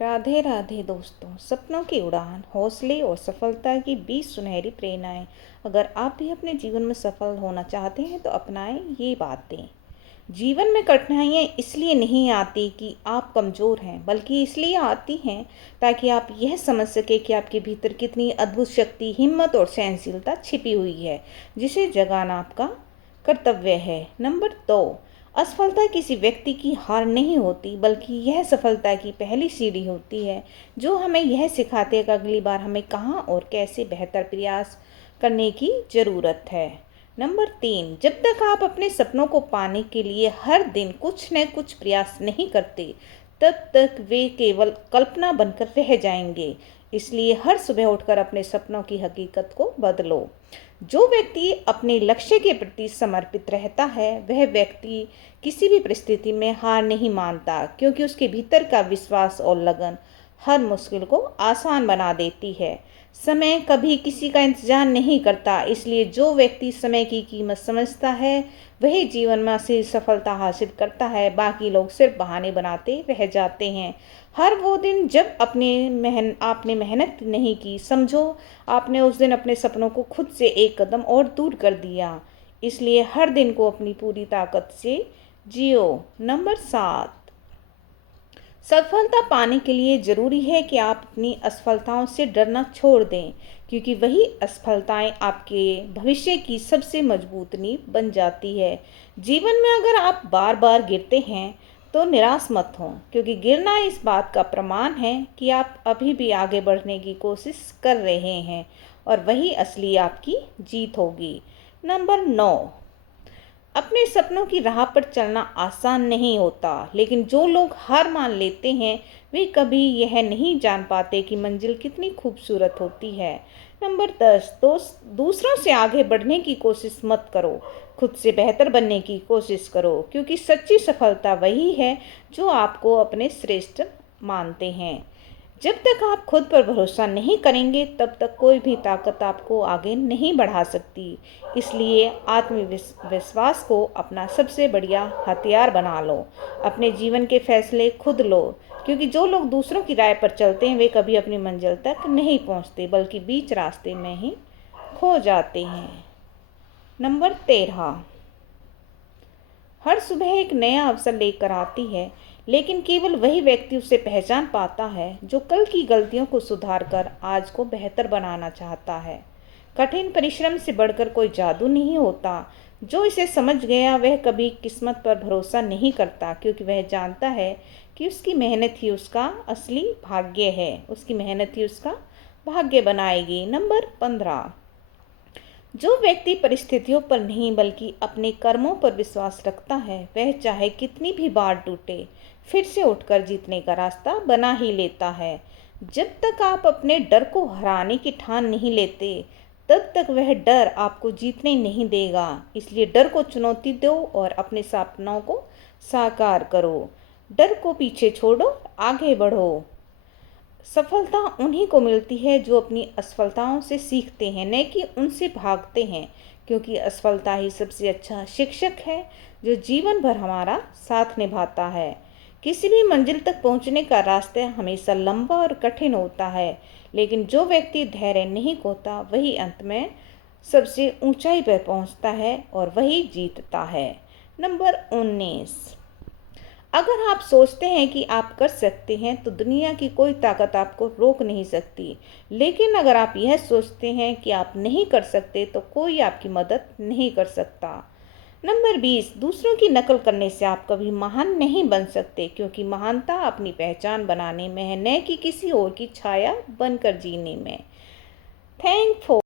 राधे राधे दोस्तों, सपनों की उड़ान, हौसले और सफलता की 20 सुनहरी प्रेरणाएं। अगर आप भी अपने जीवन में सफल होना चाहते हैं तो अपनाएं ये बातें। जीवन में कठिनाइयाँ इसलिए नहीं आती कि आप कमज़ोर हैं, बल्कि इसलिए आती हैं ताकि आप यह समझ सके कि आपके भीतर कितनी अद्भुत शक्ति, हिम्मत और सहनशीलता छिपी हुई है, जिसे जगाना आपका कर्तव्य है। नंबर 2, असफलता किसी व्यक्ति की हार नहीं होती, बल्कि यह सफलता की पहली सीढ़ी होती है, जो हमें यह सिखाती है कि अगली बार हमें कहाँ और कैसे बेहतर प्रयास करने की ज़रूरत है। नंबर 3, जब तक आप अपने सपनों को पाने के लिए हर दिन कुछ न कुछ प्रयास नहीं करते, तब तक वे केवल कल्पना बनकर रह जाएंगे। इसलिए हर सुबह उठकर अपने सपनों की हकीकत को बदलो। जो व्यक्ति अपने लक्ष्य के प्रति समर्पित रहता है, वह व्यक्ति किसी भी परिस्थिति में हार नहीं मानता, क्योंकि उसके भीतर का विश्वास और लगन हर मुश्किल को आसान बना देती है। समय कभी किसी का इंतजार नहीं करता, इसलिए जो व्यक्ति समय की कीमत समझता है वही जीवन में असली सफलता हासिल करता है। बाकी लोग सिर्फ बहाने बनाते रह जाते हैं। हर वो दिन जब आपने मेहनत नहीं की, समझो आपने उस दिन अपने सपनों को खुद से एक कदम और दूर कर दिया। इसलिए हर दिन को अपनी पूरी ताकत से जियो। नंबर 7, सफलता पाने के लिए ज़रूरी है कि आप अपनी असफलताओं से डरना छोड़ दें, क्योंकि वही असफलताएं आपके भविष्य की सबसे मजबूत नींव बन जाती है। जीवन में अगर आप बार बार गिरते हैं तो निराश मत हों, क्योंकि गिरना इस बात का प्रमाण है कि आप अभी भी आगे बढ़ने की कोशिश कर रहे हैं, और वही असली आपकी जीत होगी। नंबर 9, अपने सपनों की राह पर चलना आसान नहीं होता, लेकिन जो लोग हार मान लेते हैं वे कभी यह नहीं जान पाते कि मंजिल कितनी खूबसूरत होती है। नंबर 10, दूसरों से आगे बढ़ने की कोशिश मत करो, खुद से बेहतर बनने की कोशिश करो, क्योंकि सच्ची सफलता वही है जो आपको अपने श्रेष्ठ मानते हैं। जब तक आप खुद पर भरोसा नहीं करेंगे, तब तक कोई भी ताकत आपको आगे नहीं बढ़ा सकती। इसलिए आत्मविश्वास को अपना सबसे बढ़िया हथियार बना लो। अपने जीवन के फैसले खुद लो, क्योंकि जो लोग दूसरों की राय पर चलते हैं वे कभी अपनी मंजिल तक नहीं पहुंचते, बल्कि बीच रास्ते में ही खो जाते हैं। नंबर 13, हर सुबह एक नया अवसर लेकर आती है, लेकिन केवल वही व्यक्ति उसे पहचान पाता है जो कल की गलतियों को सुधार कर आज को बेहतर बनाना चाहता है। कठिन परिश्रम से बढ़कर कोई जादू नहीं होता। जो इसे समझ गया वह कभी किस्मत पर भरोसा नहीं करता, क्योंकि वह जानता है कि उसकी मेहनत ही उसका असली भाग्य है, उसकी मेहनत ही उसका भाग्य बनाएगी। नंबर 15, जो व्यक्ति परिस्थितियों पर नहीं बल्कि अपने कर्मों पर विश्वास रखता है, वह चाहे कितनी भी बार टूटे फिर से उठकर जीतने का रास्ता बना ही लेता है। जब तक आप अपने डर को हराने की ठान नहीं लेते, तब तक वह डर आपको जीतने नहीं देगा। इसलिए डर को चुनौती दो और अपने सपनों को साकार करो। डर को पीछे छोड़ो, आगे बढ़ो। सफलता उन्हीं को मिलती है जो अपनी असफलताओं से सीखते हैं, न कि उनसे भागते हैं, क्योंकि असफलता ही सबसे अच्छा शिक्षक है जो जीवन भर हमारा साथ निभाता है। किसी भी मंजिल तक पहुंचने का रास्ता हमेशा लंबा और कठिन होता है, लेकिन जो व्यक्ति धैर्य नहीं खोता वही अंत में सबसे ऊंचाई पर पहुंचता है और वही जीतता है। नंबर 19, अगर आप सोचते हैं कि आप कर सकते हैं तो दुनिया की कोई ताकत आपको रोक नहीं सकती। लेकिन अगर आप यह सोचते हैं कि आप नहीं कर सकते तो कोई आपकी मदद नहीं कर सकता। नंबर 20, दूसरों की नकल करने से आप कभी महान नहीं बन सकते, क्योंकि महानता अपनी पहचान बनाने में है, न कि किसी और की छाया बनकर जीने में। Thank for